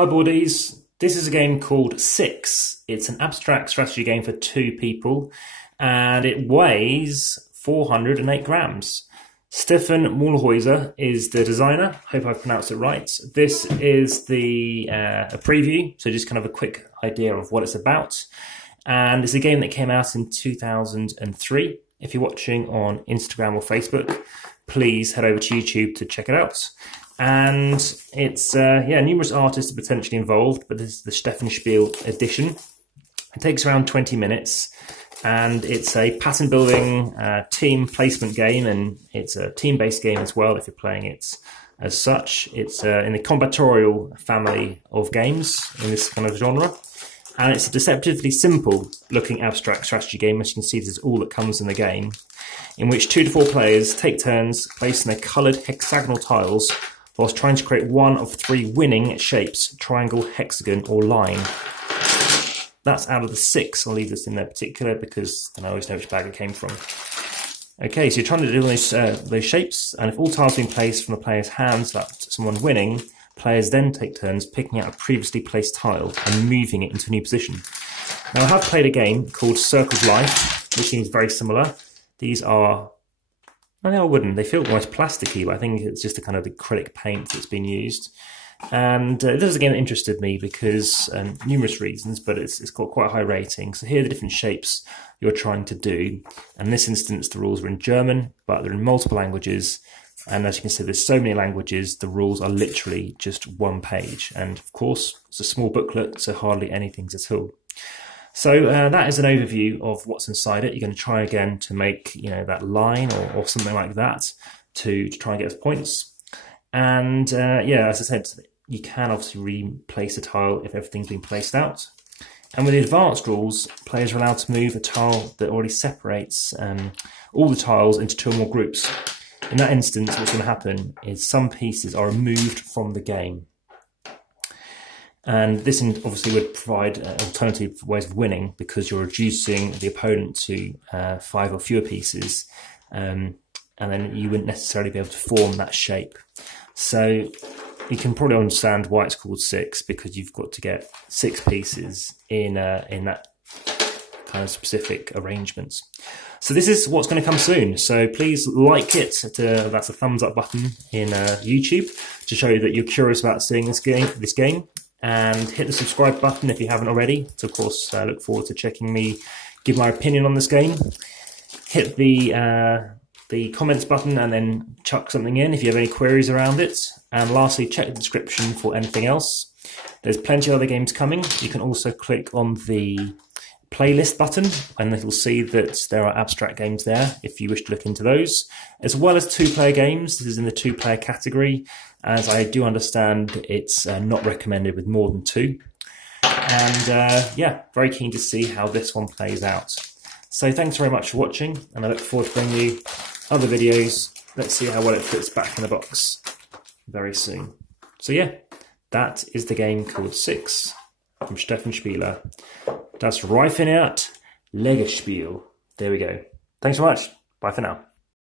Hi boardies, this is a game called Six. It's an abstract strategy game for two people and it weighs 408 grams. Steffen is the designer. Hope I've pronounced it right. This is a preview, so just kind of a quick idea of what it's about. And it's a game that came out in 2003. If you're watching on Instagram or Facebook, please head over to YouTube to check it out. And it's, numerous artists are potentially involved, but this is the Steffen Spiele edition. It takes around 20 minutes, and it's a pattern building team placement game, and it's a team-based game as well if you're playing it as such. It's in the combatorial family of games in this kind of genre. And it's a deceptively simple looking abstract strategy game. As you can see, this is all that comes in the game, in which 2 to 4 players take turns placing their coloured hexagonal tiles whilst trying to create one of 3 winning shapes: triangle, hexagon or line. That's out of the 6. I'll leave this in there particular because then I always know which bag it came from. Okay, so you're trying to do those shapes, and if all tiles have been placed from the player's hands, that's someone winning. Players then take turns picking out a previously placed tile and moving it into a new position. Now I have played a game called Circle of Life, which seems very similar. These are, well, they're wooden. They feel almost plasticky, but I think it's just the kind of acrylic paint that's been used. And this is a game that interested me because numerous reasons, but it's got quite a high rating. So here are the different shapes you're trying to do. And in this instance, the rules are in German, but they're in multiple languages. And as you can see, there's so many languages, the rules are literally just 1 page. And of course, it's a small booklet, so hardly anything's at all. So that is an overview of what's inside it. You're going to try again to make, that line or something like that to try and get us points. And as I said, you can obviously replace a tile if everything's been placed out. And with the advanced rules, players are allowed to move a tile that already separates all the tiles into 2 or more groups. In that instance, what's going to happen is some pieces are removed from the game. And this obviously would provide alternative ways of winning because you're reducing the opponent to 5 or fewer pieces, and then you wouldn't necessarily be able to form that shape. So you can probably understand why it's called Six, because you've got to get 6 pieces in that kind of specific arrangements. So this is what's going to come soon. So please like it. That's a thumbs up button in YouTube to show that you're curious about seeing this game. And hit the subscribe button if you haven't already. To of course look forward to checking me give my opinion on this game. Hit the comments button and then chuck something in if you have any queries around it. And lastly, check the description for anything else. There's plenty of other games coming. You can also click on the playlist button and you'll see that there are abstract games there if you wish to look into those, as well as 2-player games. This is in the 2-player category, as I do understand it's not recommended with more than 2. And very keen to see how this one plays out. So thanks very much for watching, and I look forward to bringing you other videos. Let's see how well it fits back in the box very soon. So yeah, that is the game called Six from Steffen Spiele. Das Reifenert Legespiel. There we go. Thanks so much. Bye for now.